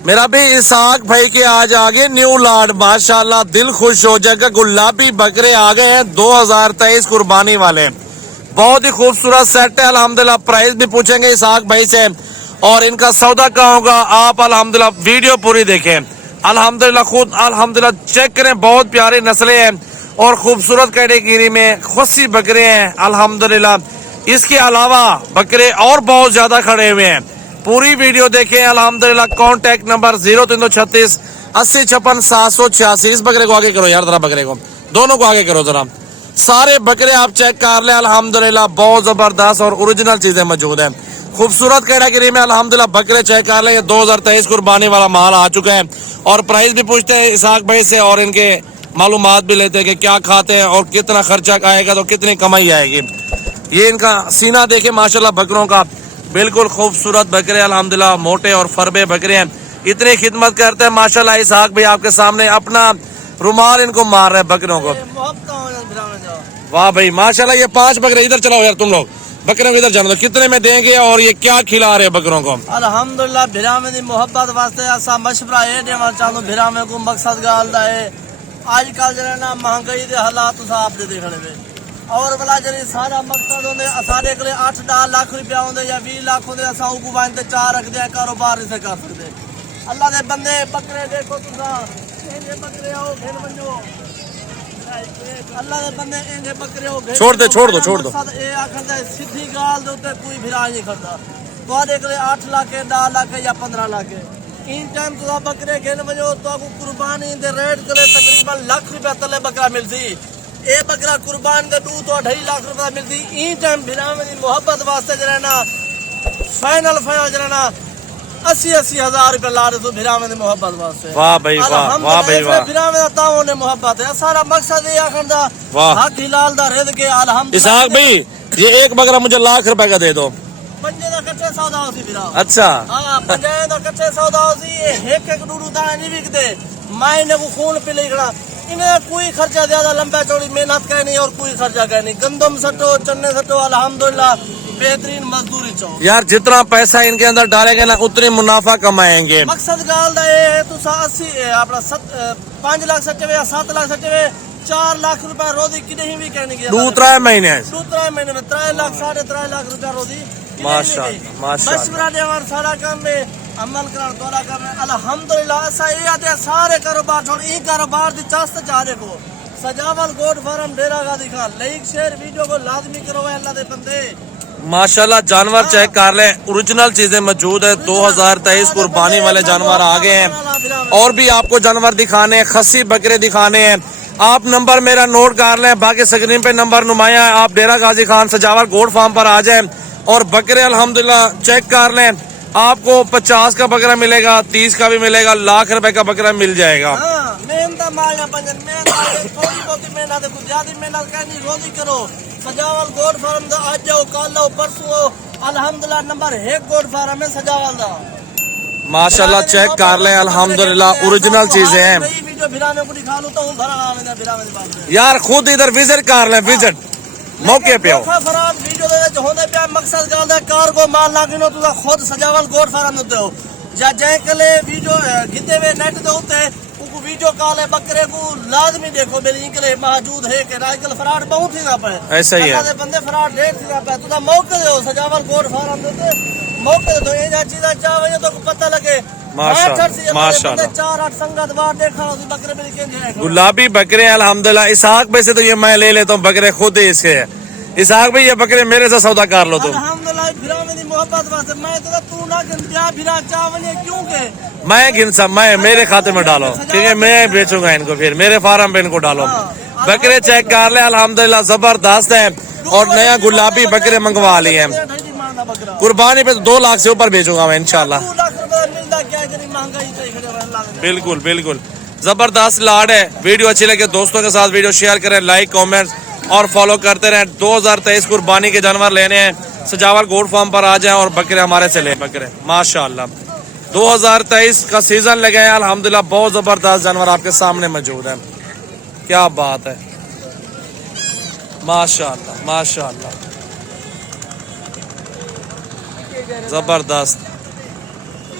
मेरा भी इसहाक भाई के आज आगे न्यू लाड माशाल्लाह दिल खुश हो जाएगा। गुलाबी बकरे आ गए हैं 2023 कुर्बानी वाले, बहुत ही खूबसूरत सेट है अल्हम्दुलिल्लाह। प्राइस भी पूछेंगे इसहाक भाई से और इनका सौदा कहाँ होगा आप अल्हम्दुलिल्लाह वीडियो पूरी देखें। अल्हम्दुलिल्लाह खुद अल्हम्दुलिल्लाह चेक करें, बहुत प्यारी नस्लें हैं और खूबसूरत कैटेगरी में खस्सी बकरे हैं अल्हम्दुलिल्लाह। इसके अलावा बकरे और बहुत ज्यादा खड़े हुए हैं, पूरी वीडियो देखें अल्हम्दुलिल्लाह। Contact number 0336 80 56 786। इस बकरे को आगे करो यार, जरा बकरे को दोनों को आगे करो जरा। सारे बकरे आप चेक कर ले अल्हम्दुलिल्लाह, बहुत जबरदस्त और ओरिजिनल चीजें मौजूद हैं। खूबसूरत कैटेगरी में अल्हम्दुलिल्लाह बकरे चेक कर ले। 2023 कुर्बानी वाला माल आ चुका है और प्राइस भी पूछते हैं इसहाक भाई से और इनके मालूमात भी लेते हैं कि क्या खाते हैं और कितना खर्चा आएगा तो कितनी कमाई आएगी। ये इनका सीना देखे माशाल्लाह बकरों का, बिल्कुल खूबसूरत बकरे अल्हम्दुलिल्लाह, मोटे और फरबे बकरे हैं। इतनी खिदमत करते हैं माशाल्लाह। इसहाक भाई आपके सामने अपना रुमाल इनको मार रहे हैं बकरों को। वाह भाई माशाल्लाह। ये 5 बकरे इधर चलाओ यार, तुम लोग बकरों को इधर जानो तो कितने में देंगे और ये क्या खिला रहे हैं बकरों को? अल्हम्दुलिल्लाह भिरा में दी मोहब्बत वास्ते असा मशवरा ये देना चाहूँ। भिरा में को मकसद गाल दा है आजकल जो है ना महंगाई के हालात आप दे देखने में और वाला जी सारा मकसद होंगे सारे के 8-10 लाख रुपया होंगे या 20 लाख होंगे असा को बांधते 4 रख दिया कारोबार इसे कर सकते। अल्लाह के बंदे बकरे देखो तुसा बकरे आओ फिर बनो अल्लाह के बंदे इंगे बकरे हो छोड़ दो ये आखदा सीधी गाल दे उते कोई भिरा नहीं करता। तो देख ले 8 लाख 10 लाख या 15 लाख इन टाइम तो बकरे घेन वजो तो कुर्बानी दे रेट करे तकरीबन लाख रुपया तले बकरा मिलती। ए बकरा कुर्बान के 2 तो 2.5 लाख रुपया मिलती। इन टाइम भिरा में मोहब्बत वास्ते जो है ना फाइनल जो है ना 80-80 हजार रुपया ला रहे तो भिरा में मोहब्बत वास्ते। वाह भाई वाह, वाह भाई वाह। भिरा में ताओ ने मोहब्बत है सारा मकसद ये आखन दा हक हिलाल दा रिद के अल्हम्दुलिल्लाह। इसहाक भाई ये एक बकरा मुझे लाख रुपए का दे दो। पंजे दा कच्चे सौदा होसी भिरा। अच्छा हां पंजे दा कच्चे सौदा होसी। एक डूडू दाना नहीं बिकते। मैं ने को खून पे लेखड़ा इन्हें कोई खर्चा ज्यादा लंबा चौड़ी मेहनत का नहीं और कोई खर्चा का नहीं। गंदम सटो चन्ने सटो अल्हम्दुलिल्लाह बेहतरीन मजदूरी चो यार। जितना पैसा इनके अंदर डालेंगे ना उतनी मुनाफा कमाएंगे। मकसद गाल दा है तो 80 अपना 5 लाख सट्टे या 7 लाख सट्टे 4 लाख रुपया रोजी की नहीं भी कहने की 2-3 महीने में 3 लाख 3.5 लाख रुपया रोजी माशाल्लाह माशाल्लाह। मशवरा देवार सारा काम में अमल करार तोला कर अल्हम्दुलिल्लाह। ऐसा ये आते सारे कारोबार छोड़ ई कारोबार दी चास्त चाहे को सजावल गोड फार्म डेरा का दिखा लाइक शेयर वीडियो को लाजमी करो अल्लाह दे बंदे माशाल्लाह। जानवर चेक कर ले, ओरिजिनल चीजें मौजूद है। 2023 कुर्बानी वाले जानवर आ गए हैं और भी आपको जानवर दिखाने हैं, खस्सी बकरे दिखाने हैं। आप नंबर मेरा नोट कर लें, बाकी स्क्रीन पे नंबर नुमाया है। आप डेरा गाजी खान सजावल गोड फार्म पर आ जाएं और बकरे अल्हम्दुलिल्लाह चेक कर लें। आपको 50 का बकरा मिलेगा, 30 का भी मिलेगा, लाख रुपए का बकरा मिल जाएगा। सजावल गोड फार्म दा आज जाओ कल लो परसों अल्हम्दुलिल्लाह नंबर 1 गोड फार्म है सजावल दा माशाल्लाह। चेक कर ले अल्हम्दुलिल्लाह ओरिजिनल चीजें हैं यार। खुद इधर विजिट कर ले, विजिट मौके पे हो वीडियो दे होने पे मकसद गाल कार को माल लागिनो तुसा खुद सजावल गोड फार्म दे हो या जय कले वीडियो गिते वे नेट दे उते वीडियो कॉल है बकरे को लाजमी देखो मेरी इनके मौजूद है कि आजकल फ्रॉड बहुत ही ना पे। ऐसा ही है बंदे फ्रॉड ढेर थी ना पे तुसा मौके दे सजावल गोड फार्म दे मौके दे ये चीज चाहे तो पता लगे। माशाल्लाह 4-8 संगत बार देखा बकरे मिल के गुलाबी बकरे अल्हम्दुलिल्लाह। इसहाक भाई से तो ये मैं ले लेता हूँ बकरे खुद ही इसके। इसहाक भाई ये बकरे मेरे से सौदा कर लो तुम। अल्हम्दुलिल्लाह भिरा में दी मोहब्बत वास्ते मैं तो तू ना गिनतिया भिरा चावले क्यों के मैं गिन सब मैं मेरे खाते में डालो क्योंकि मैं बेचूंगा इनको, फिर मेरे फार्म पे इनको डालो। बकरे चेक कर ले अल्हम्दुलिल्लाह जबरदस्त है और नया गुलाबी बकरे मंगवा लिए हैं। कुर्बानी पे तो 2 लाख से ऊपर बेचूंगा मैं इंशाल्लाह। बिल्कुल बिल्कुल जबरदस्त लाड है। वीडियो अच्छी लगे दोस्तों के साथ वीडियो शेयर करें, लाइक कमेंट्स और फॉलो करते रहें। 2023 कुर्बानी के जानवर लेने हैं सजावल गोड फार्म पर आ जाएं और बकरे हमारे से ले बकरे माशाल्लाह। 2023 का सीजन लगे हैं अल्हम्दुलिल्लाह। बहुत जबरदस्त जानवर आपके सामने मौजूद है। क्या बात है माशाल्लाह माशाल्लाह जबरदस्त।